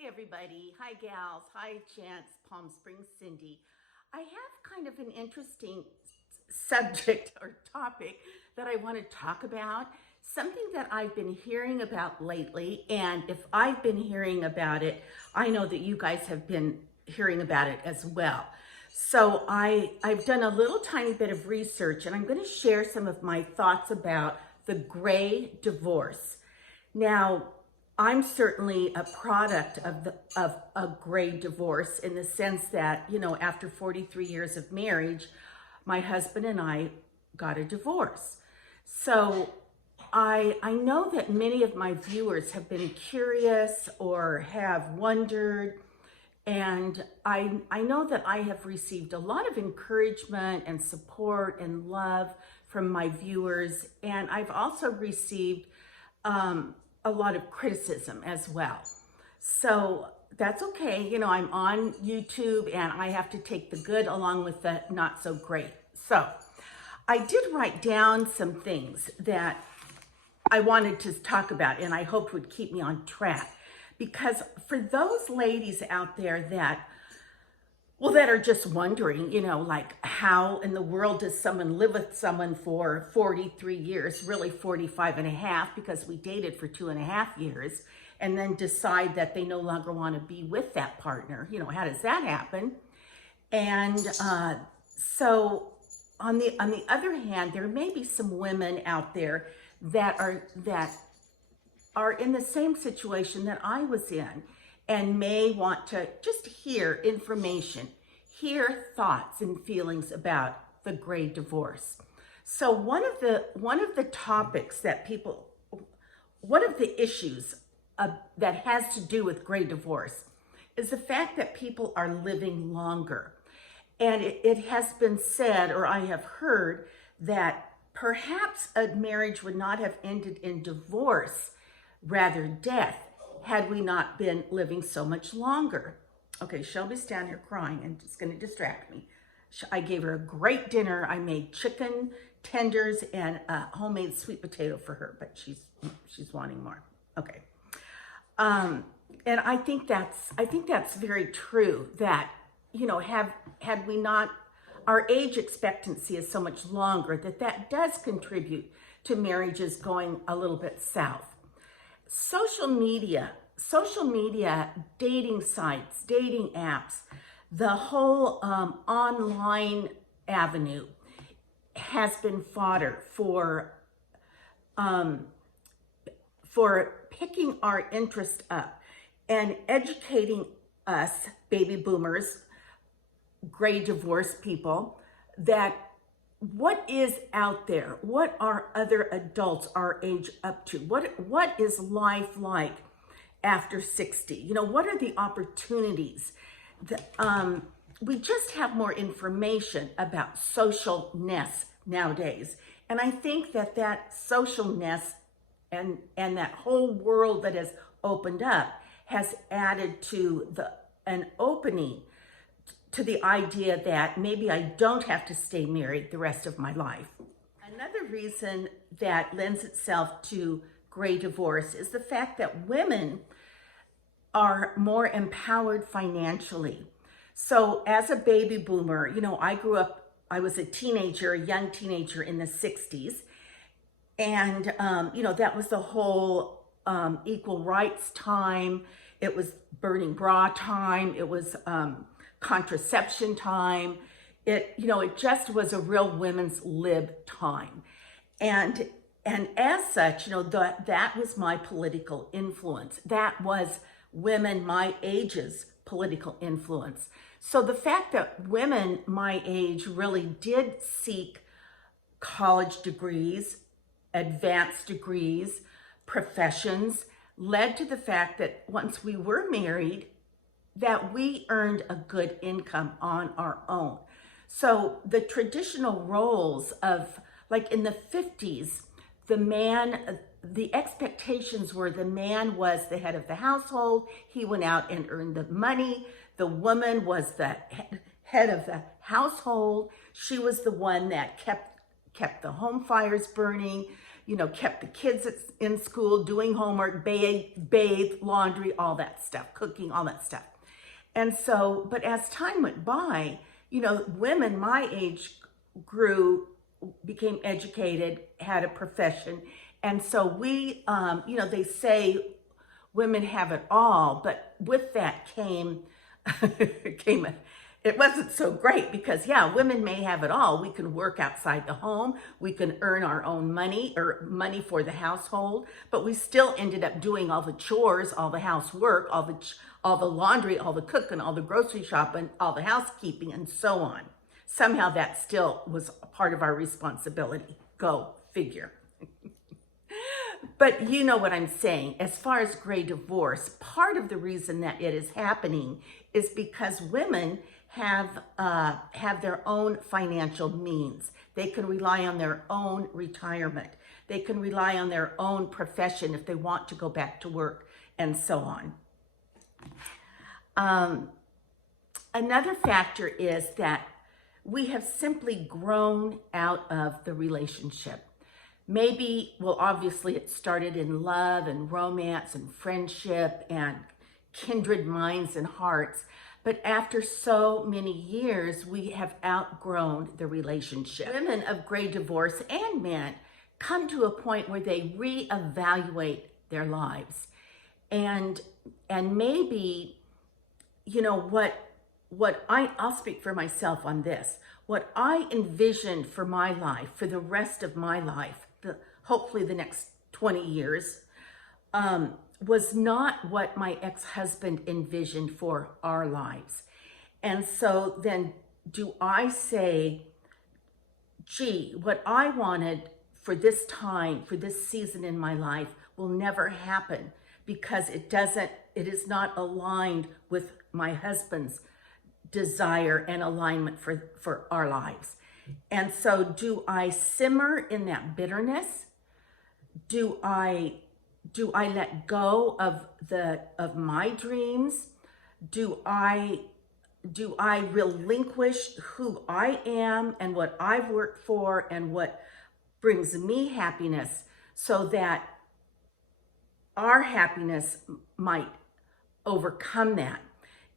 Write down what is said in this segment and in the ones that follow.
Hey everybody, hi gals, hi Chance, Palm Springs Cindy. I have kind of an interesting subject or topic that I want to talk about, something that I've been hearing about lately, and if I've been hearing about it, I know that you guys have been hearing about it as well. So I've done a little tiny bit of research, and I'm going to share some of my thoughts about the gray divorce. Now, I'm certainly a product of a gray divorce in the sense that, after 43 years of marriage, my husband and I got a divorce. So I know that many of my viewers have been curious or have wondered, and I know that I have received a lot of encouragement and support and love from my viewers, and I've also received a lot of criticism as well. So that's okay. I'm on YouTube and I have to take the good along with the not so great. So I did write down some things that I wanted to talk about and I hoped would keep me on track. Because for those ladies out there that are just wondering, like how in the world does someone live with someone for 43 years, really 45 and a half, because we dated for 2.5 years, and then decide that they no longer want to be with that partner. How does that happen? And so on the other hand, there may be some women out there that are in the same situation that I was in and may want to just hear information, hear thoughts and feelings about the gray divorce. So one of the topics that one of the issues that has to do with gray divorce is the fact that people are living longer. And it has been said, or I have heard, that perhaps a marriage would not have ended in divorce, rather death, had we not been living so much longer. Okay, Shelby's down here crying and it's going to distract me. I gave her a great dinner. I made chicken tenders and a homemade sweet potato for her, but she's wanting more. Okay. And I think that's very true that, had we not, our age expectancy is so much longer that does contribute to marriages going a little bit south. Social media, dating sites, dating apps, the whole online avenue has been fodder for picking our interest up and educating us, baby boomers, gray divorce people, that what is out there? What are other adults our age up to? What is life like after 60? What are the opportunities? We just have more information about socialness nowadays. And I think that socialness and that whole world that has opened up has added to an opening to the idea that maybe I don't have to stay married the rest of my life. Another reason that lends itself to gray divorce is the fact that women are more empowered financially. So as a baby boomer, I was a young teenager in the 60s. And, that was the whole equal rights time. It was burning bra time. It was contraception time. It just was a real women's lib time. And as such, that was my political influence. That was women my age's political influence. So the fact that women my age really did seek college degrees, advanced degrees, professions, led to the fact that once we were married, that we earned a good income on our own. So the traditional roles of, like in the 50s, the expectations were the man was the head of the household. He went out and earned the money. The woman was the head of the household. She was the one that kept the home fires burning. kept the kids in school, doing homework, bathe, laundry, all that stuff, cooking, all that stuff. And so, but as time went by, women my age grew, became educated, had a profession. And so they say women have it all, but with that came, it wasn't so great because, yeah, women may have it all. We can work outside the home. We can earn our own money or money for the household, but we still ended up doing all the chores, all the housework, all the laundry, all the cooking, all the grocery shopping, all the housekeeping, and so on. Somehow that still was a part of our responsibility. Go figure. But you know what I'm saying. As far as gray divorce, part of the reason that it is happening is because women have their own financial means. They can rely on their own retirement. They can rely on their own profession if they want to go back to work, and so on. Another factor is that we have simply grown out of the relationship. Maybe, well, obviously it started in love and romance and friendship and kindred minds and hearts. But after so many years, we have outgrown the relationship. Women of gray divorce and men come to a point where they reevaluate their lives. And maybe, I'll speak for myself on this. What I envisioned for my life, for the rest of my life, hopefully the next 20 years, was not what my ex-husband envisioned for our lives. And so then do I say, gee, what I wanted for this time, for this season in my life will never happen because it is not aligned with my husband's desire and alignment for our lives. And so do I simmer in that bitterness? Do I let go of my dreams? Do I relinquish who I am and what I've worked for and what brings me happiness so that our happiness might overcome that?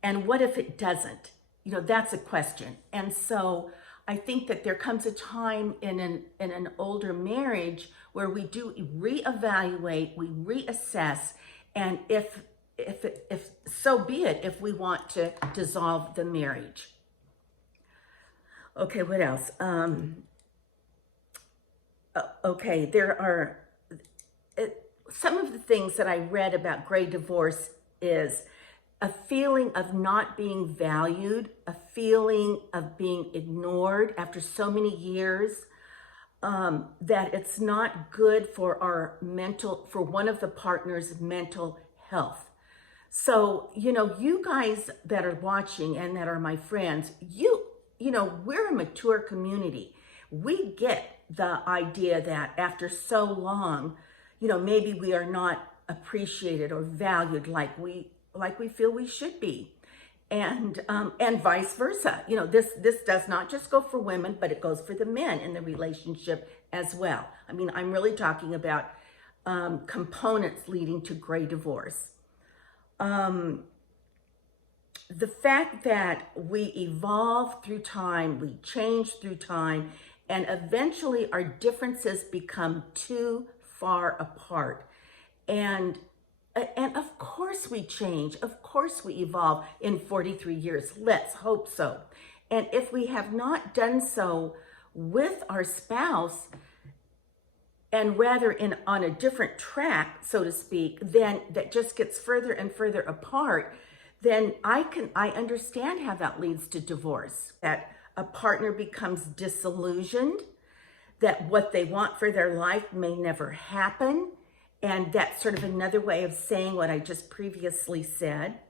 And what if it doesn't? That's a question. And so I think that there comes a time in an older marriage where we do reevaluate, we reassess, and if so be it, if we want to dissolve the marriage. Okay, what else? Okay, there are some of the things that I read about gray divorce is a feeling of not being valued, a feeling of being ignored after so many years, that it's not good for for one of the partner's mental health. So, you guys that are watching and that are my friends, we're a mature community. We get the idea that after so long, maybe we are not appreciated or valued like we feel we should be, and vice versa. This does not just go for women, but it goes for the men in the relationship as well. I mean, I'm really talking about components leading to gray divorce. The fact that we evolve through time, we change through time, and eventually our differences become too far apart. And of course we change, of course we evolve in 43 years, let's hope so. And if we have not done so with our spouse, and rather on a different track, so to speak, then that just gets further and further apart, then I understand how that leads to divorce, that a partner becomes disillusioned, that what they want for their life may never happen. And that's sort of another way of saying what I just previously said.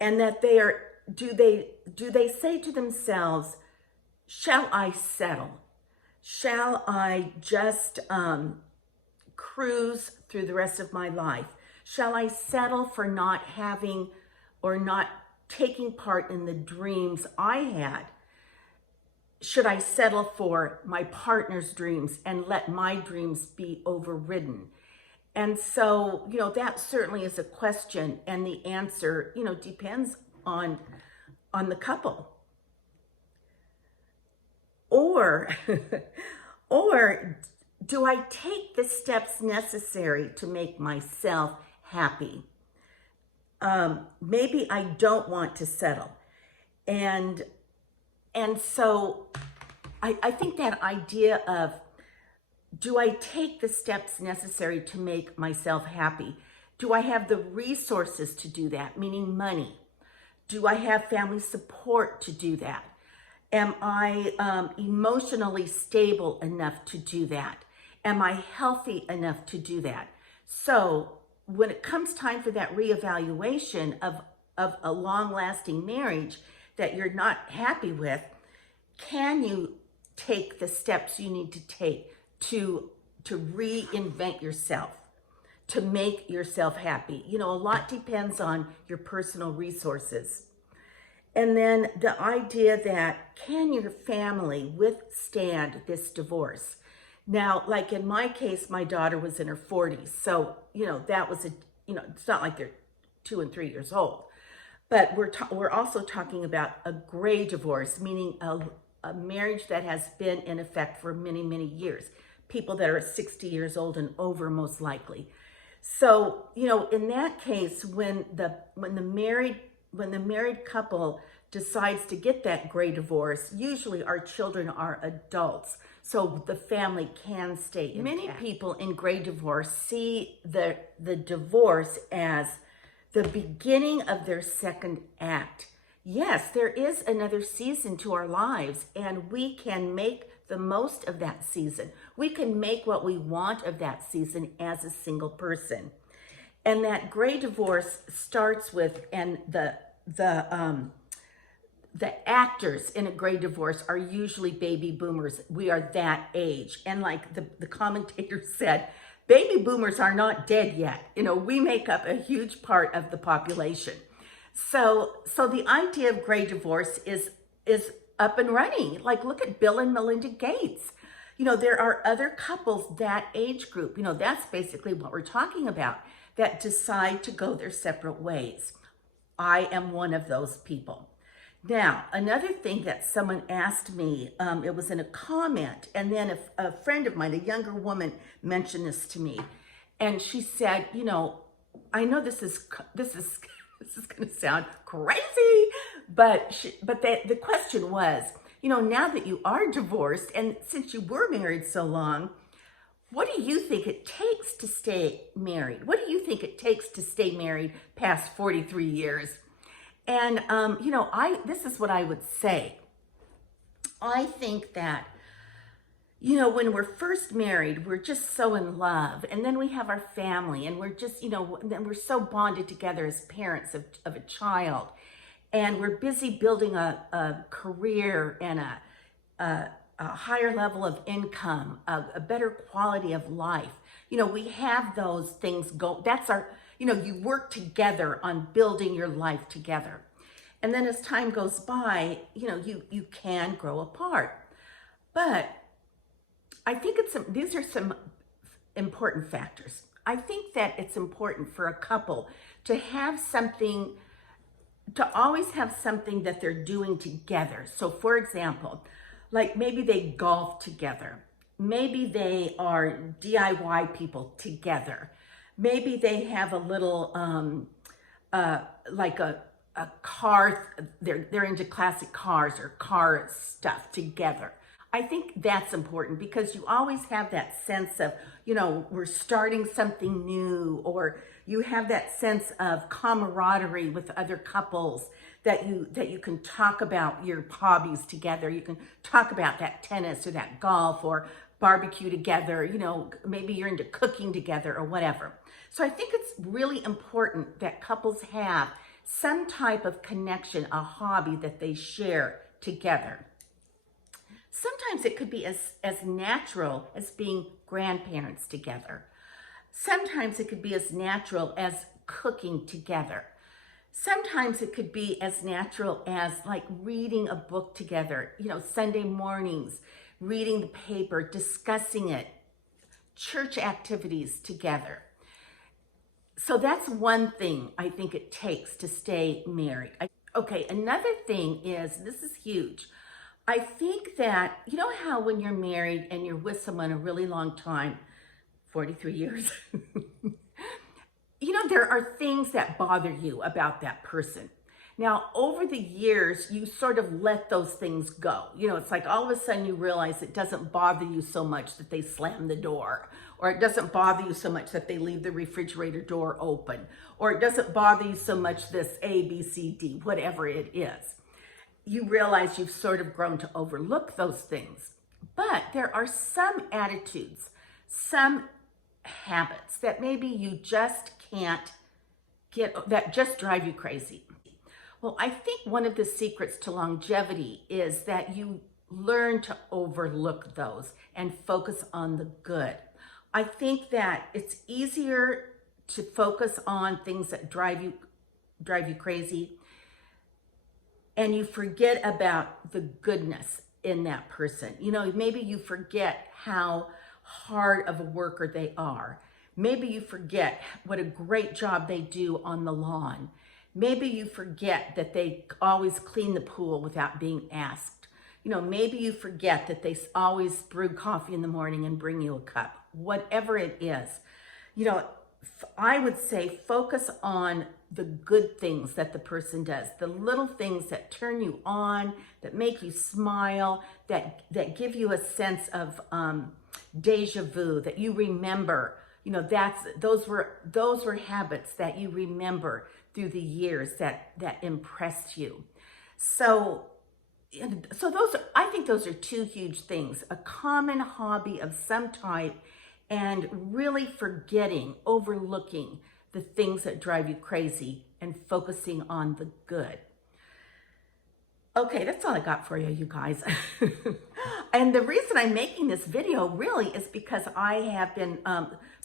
And that do they say to themselves, shall I settle? Shall I just cruise through the rest of my life? Shall I settle for not having or not taking part in the dreams I had? should I settle for my partner's dreams and let my dreams be overridden? And so, that certainly is a question, and the answer, depends on the couple. Or or do I take the steps necessary to make myself happy? Maybe I don't want to settle. And so I think that idea of, do I take the steps necessary to make myself happy? Do I have the resources to do that, meaning money? Do I have family support to do that? Am I emotionally stable enough to do that? Am I healthy enough to do that? So when it comes time for that reevaluation of a long-lasting marriage that you're not happy with, can you take the steps you need to take to reinvent yourself, to make yourself happy? A lot depends on your personal resources. And then the idea that, can your family withstand this divorce? Now, like in my case, my daughter was in her 40s. So, that was it's not like they're 2 and 3 years old. But we're also talking about a gray divorce, meaning a marriage that has been in effect for many, many years. People that are 60 years old and over, most likely. So, in that case, when the married couple decides to get that gray divorce, usually our children are adults, so the family can stay intact. Many people in gray divorce see the divorce as the beginning of their second act. Yes, there is another season to our lives, and we can make the most of that season. We can make what we want of that season as a single person. And that gray divorce starts with, and the actors in a gray divorce are usually baby boomers. We are that age. And like the commentator said, baby boomers are not dead yet. We make up a huge part of the population. So the idea of gray divorce is up and running. Like, look at Bill and Melinda Gates. There are other couples that age group. That's basically what we're talking about, that decide to go their separate ways. I am one of those people. Now, another thing that someone asked me, it was in a comment, and then a friend of mine, a younger woman, mentioned this to me, and she said, I know this is going to sound crazy, but the question was, now that you are divorced, and since you were married so long, what do you think it takes to stay married? What do you think it takes to stay married past 43 years? And, this is what I would say. I think that, when we're first married, we're just so in love. And then we have our family, and we're just, then we're so bonded together as parents of a child. And we're busy building a career and a higher level of income, a better quality of life. We have those things go. That's our, you work together on building your life together. And then as time goes by, you can grow apart. But I think these are some important factors. I think that it's important for a couple to have something, to always have something that they're doing together. So for example, like maybe they golf together. Maybe they are DIY people together. Maybe they have a little, like a car, they're into classic cars or car stuff together. I think that's important because you always have that sense of, we're starting something new, or you have that sense of camaraderie with other couples that you can talk about your hobbies together. You can talk about that tennis or that golf or barbecue together. Maybe you're into cooking together or whatever. So I think it's really important that couples have some type of connection, a hobby that they share together. Sometimes it could be as natural as being grandparents together. Sometimes it could be as natural as cooking together. Sometimes it could be as natural as like reading a book together, Sunday mornings, reading the paper, discussing it, church activities together. So that's one thing I think it takes to stay married. Okay, another thing is, this is huge. I think that, you know how when you're married and you're with someone a really long time, 43 years, there are things that bother you about that person. Now, over the years, you sort of let those things go. It's like all of a sudden you realize it doesn't bother you so much that they slam the door, or it doesn't bother you so much that they leave the refrigerator door open, or it doesn't bother you so much this A, B, C, D, whatever it is. You realize you've sort of grown to overlook those things. But there are some attitudes, some habits that maybe you just can't get, that just drive you crazy. Well, I think one of the secrets to longevity is that you learn to overlook those and focus on the good. I think that it's easier to focus on things that drive you crazy, and you forget about the goodness in that person. Maybe you forget how hard of a worker they are. Maybe you forget what a great job they do on the lawn. Maybe you forget that they always clean the pool without being asked. Maybe you forget that they always brew coffee in the morning and bring you a cup. Whatever it is, I would say focus on the good things that the person does, the little things that turn you on, that make you smile, that give you a sense of deja vu, that you remember. Those were habits that you remember through the years that impressed you. So I think those are two huge things: a common hobby of some type, and really overlooking the things that drive you crazy and focusing on the good. Okay, that's all I got for you, you guys. And the reason I'm making this video really is because I have been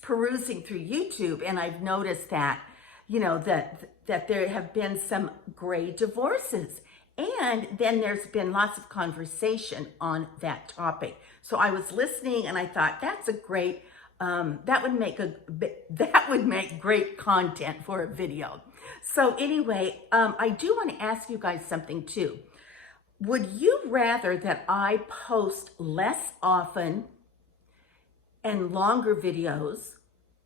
perusing through YouTube, and I've noticed that, that there have been some gray divorces. And then there's been lots of conversation on that topic. So I was listening and I thought, that's a great, that would make great content for a video. So anyway, I do want to ask you guys something too. Would you rather that I post less often and longer videos,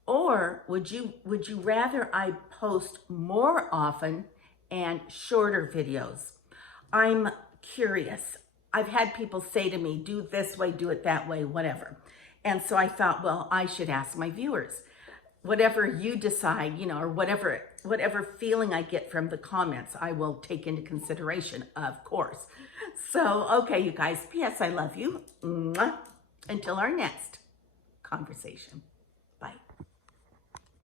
or would you rather I post more often and shorter videos? I'm curious. I've had people say to me, do it this way, do it that way, whatever. And so I thought, well, I should ask my viewers. Whatever you decide, or whatever feeling I get from the comments, I will take into consideration, of course. So, okay, you guys, P.S. I love you. Mwah. Until our next conversation. Bye.